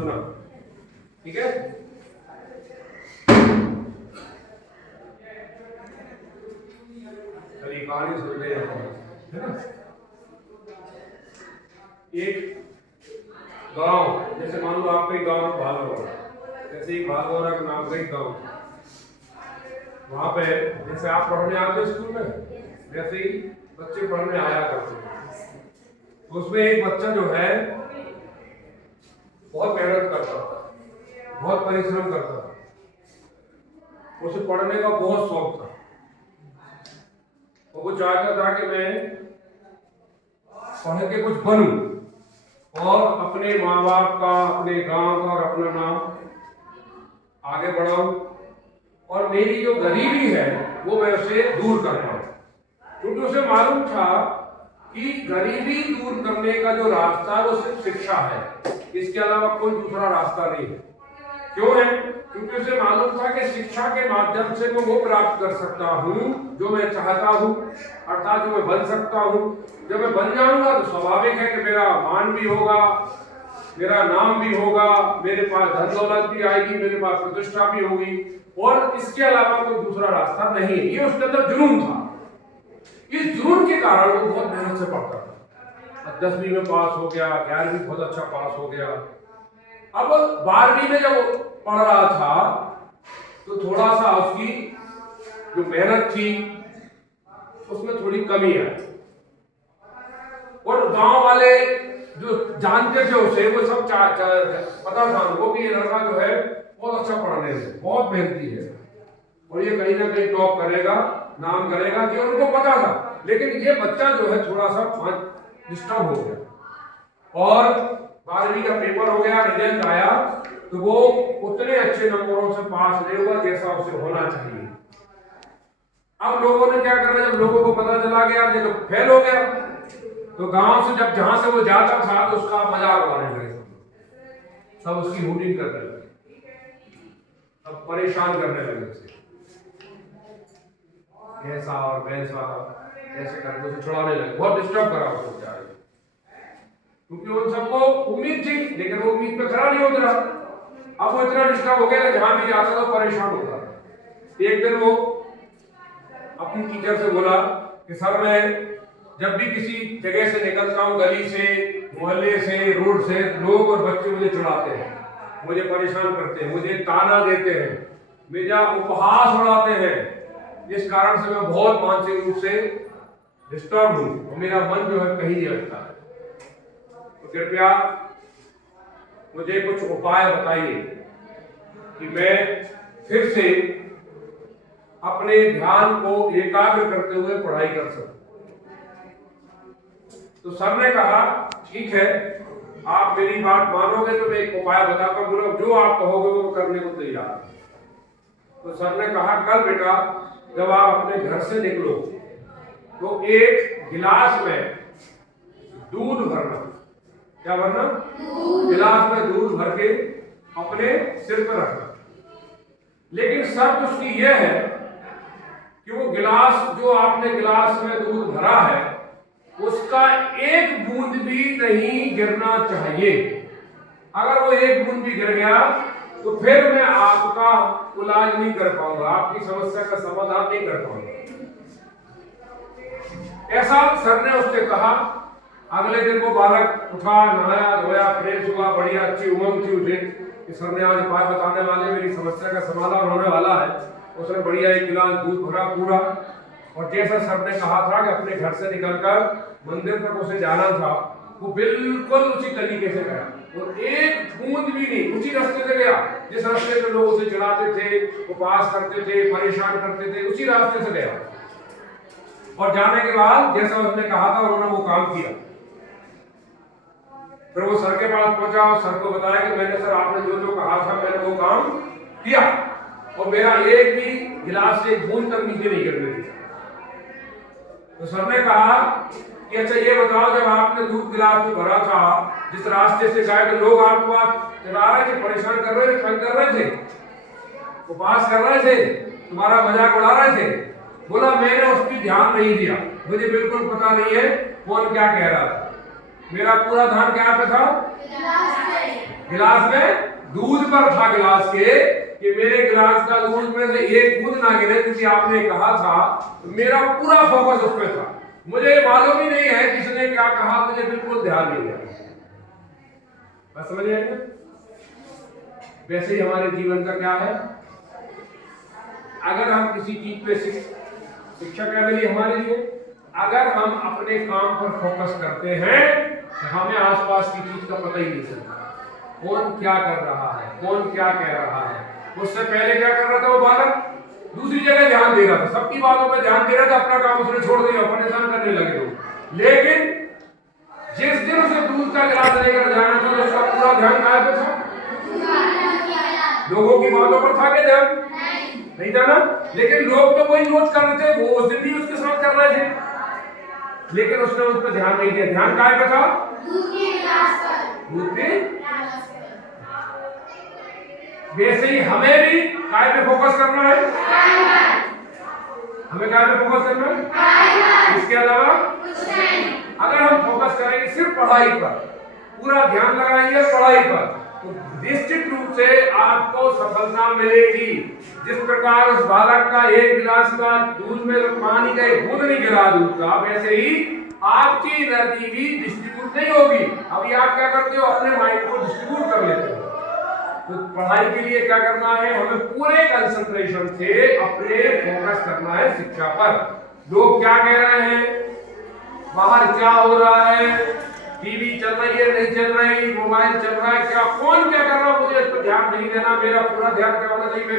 सुनना, ठीक है? चलिए कहानी सुनते हैं, है ना? एक गांव, जैसे मान लो आपका एक गांव भालौरा, जैसे एक भालौरा का नाम का एक गांव, वहां पे जैसे आप पढ़ने आते हो स्कूल में, वैसे ही बच्चे पढ़ने आया करते हैं। उसमें एक बच्चा जो है बहुत मेहनत करता था, बहुत परिश्रम करता था, उसे पढ़ने का बहुत शौक था और वो चाहता था कि मैं पढ़ के कुछ बनूं और अपने माँ बाप का, अपने गांव का और अपना नाम आगे बढ़ाऊं और मेरी जो गरीबी है वो मैं उसे दूर कर पाऊं, क्योंकि उसे मालूम था कि गरीबी दूर करने का जो रास्ता है वो सिर्फ शिक्षा है, इसके अलावा कोई दूसरा रास्ता नहीं है। क्यों है? क्योंकि उसे मालूम था कि शिक्षा के माध्यम से मैं वो प्राप्त कर सकता हूँ जो मैं चाहता हूँ, अर्थात जो मैं बन सकता हूँ। जब मैं बन जाऊंगा तो स्वाभाविक है कि मेरा मान भी होगा, मेरा नाम भी होगा, मेरे पास धन दौलत भी आएगी, मेरे पास प्रतिष्ठा भी होगी और इसके अलावा कोई दूसरा रास्ता नहीं है। ये उसके अंदर जुनून था। इस जुनून के कारण वो बहुत मेहनत से पढ़ता था। 10वीं में पास हो गया, 11वीं बहुत अच्छा पास हो गया। अब 12वीं में जब वो पढ़ रहा था तो थोड़ा सा उसकी जो मेहनत थी उसमें थोड़ी कमी आई और गांव वाले जो जानते थे उसे, वो सब पता था उनको कि ये लड़का जो है बहुत अच्छा पढ़ने में, बहुत मेहनती है और ये कहीं ना कहीं टॉप करेगा, नाम करेगा, ये उनको पता था। लेकिन ये बच्चा जो है थोड़ा सा डिस्टर्ब हो गया और 12वीं का पेपर हो गया, रिजल्ट आया तो वो उतने अच्छे नंबरों से पास नहीं हुआ जैसा उसे होना चाहिए। अब लोगों ने क्या करना, जब लोगों को पता चला गया ये तो फेल हो गया, तो गांव से जब जहां से वो जाता था तो उसका मजाक उड़ाने लगे, सब उसकी हुटिंग करने लगे, सब परेशान करने लगे उसे, ऐसा और वैसा ऐसे करके उसे छुड़ाने लगे, बहुत डिस्टर्ब करा उसको बेचारे, क्योंकि उन सबको उम्मीद थी लेकिन वो उम्मीद पे खरा नहीं उतरा। अब वो इतना डिस्टर्ब हो गया कि जहां भी जाता था परेशान होता था। एक दिन वो अपनी टीचर से बोला कि सर मैं जब भी किसी जगह से निकलता हूँ, गली से, मोहल्ले से, रोड से, लोग और बच्चे मुझे चिढ़ाते हैं, मुझे परेशान करते हैं, मुझे ताना देते हैं, मेरा उपहास उड़ाते हैं, इस कारण से मैं बहुत मानसिक रूप से डिस्टर्ब हूँ और मेरा मन जो है कहीं नहीं लगता है, तो कृपया मुझे कुछ उपाय बताइए कि मैं फिर से अपने ध्यान को एकाग्र करते हुए पढ़ाई कर सकूं। तो सर ने कहा ठीक है, आप मेरी बात मानोगे तो मैं एक उपाय बताता हूं, जो आप कहोगे वो करने को तैयार। तो सर ने कहा कल बेटा जब आप अपने घर से निकलो तो एक गिलास में दूध भरना। क्या भरना? गिलास में दूध भर के अपने सिर पर रखना। लेकिन शर्त उसकी यह है कि वो गिलास जो आपने गिलास में दूध भरा है उसका एक बूंद भी नहीं गिरना चाहिए। अगर वो एक बूंद भी गिर गया तो फिर मैं आपका इलाज नहीं कर पाऊंगा, आपकी समस्या का समाधान नहीं कर पाऊंगा। ऐसा सर ने उससे कहा। अगले दिन वो बालक उठा, नहाया धोया, फ्रेश हुआ, बढ़िया अच्छी उमंग थी उसे कि सर ने आज उपाय बताने वाले, मेरी समस्या का समाधान होने वाला है। उसने बढ़िया एक गिलास दूध भरा पूरा और जैसा सर ने कहा था कि अपने घर से निकलकर मंदिर तक उसे जाना था, वो बिल्कुल उसी तरीके से गया और एक बूंद भी नहीं, उसी रास्ते से गया जिस रास्ते पे लोग उसे चिढ़ाते थे, उपवास करते थे, परेशान करते थे, उसी रास्ते से गया। और जाने के बाद जैसा उसने कहा था उन्होंने वो काम किया। फिर वो सर के पास पहुंचा और सर को बताया कि मैंने सर आपने जो जो कहा था मैंने वो काम किया और मेरा एक भी गिलास से एक बूंद तक नीचे नहीं गिरने दिया। तो सर ने कहा कि अच्छा ये बताओ जब आपने दूध गिलास में भरा था जिस रास्ते से गए तो लोग आपको चिढ़ा रहे थे, परेशान कर रहे थे, तंग कर रहे थे, उपवास कर रहे थे, तुम्हारा मजाक उड़ा रहे थे। बोला मैंने उस पर ध्यान नहीं दिया, मुझे बिल्कुल पता नहीं है कौन क्या कह रहा था, मेरा पूरा ध्यान क्या पे था? गिलास में दूध पर था गिलास के कि मेरे गिलास का दूध में से एक बूंद ना गिरे, क्योंकि आपने कहा था। मेरा पूरा फोकस उस पर था। मुझे मालूम ही नहीं है किसने क्या कहा, मुझे बिल्कुल ध्यान नहीं है। बस समझ आएगा। वैसे ही हमारे जीवन का क्या है, अगर हम किसी चीज पे शिक्षा क्या मिली हमारे लिए, अगर हम अपने काम पर फोकस करते हैं तो हमें आसपास की चीज का पता ही नहीं चलता, कौन क्या कर रहा है, कौन क्या कह रहा है। उससे पहले क्या कर रहा था वो बालक, दूसरी जगह ध्यान दे रहा था, सबकी बातों पे ध्यान दे रहा था, अपना काम उसने छोड़ दिया, परेशान करने लगे लोग। लेकिन जिस दिन उसे दूध का गिलास लेकर जाना था तो उसका पूरा ध्यान कहाँ पे था, लोगों की बातों पर था क्या ध्यान? नहीं था ना। लेकिन लोग तो वही नोट कर रहे थे, वो उस दिन भी उसके साथ कर रहे थे, लेकिन उसने उस पर ध्यान नहीं दिया। ध्यान कहाँ पे था? दूध के गिलास पर। दूध के गिलास पर। वैसे ही हमें भी काय पे फोकस करना है, हमें काय पे फोकस करना है, इसके अलावा कुछ नहीं। अगर हम फोकस करेंगे सिर्फ पढ़ाई पर, पूरा ध्यान लगाएंगे पढ़ाई पर, तो निश्चित रूप से आपको सफलता मिलेगी। जिस प्रकार उस बालक का एक गिलास का दूध में पानी का एक बूंद नहीं गिरा दूध का, वैसे ही आपकी एनर्जी भी डिस्ट्रीब्यूट नहीं होगी। अभी आप क्या करते हो, अपने माइंड को डिस्ट्रीब्यूट कर लेते हो। तो पढ़ाई के लिए क्या करना है, हमें पूरे कंसंट्रेशन से अपने फोकस करना है शिक्षा पर। लोग क्या कह रहे हैं, बाहर क्या हो रहा है, टीवी चल रही है नहीं चल रही, मोबाइल चल रहा है क्या, कौन क्या कर रहा है, मुझे इस पर ध्यान नहीं देना। मेरा पूरा ध्यान क्या होना चाहिए, मेरी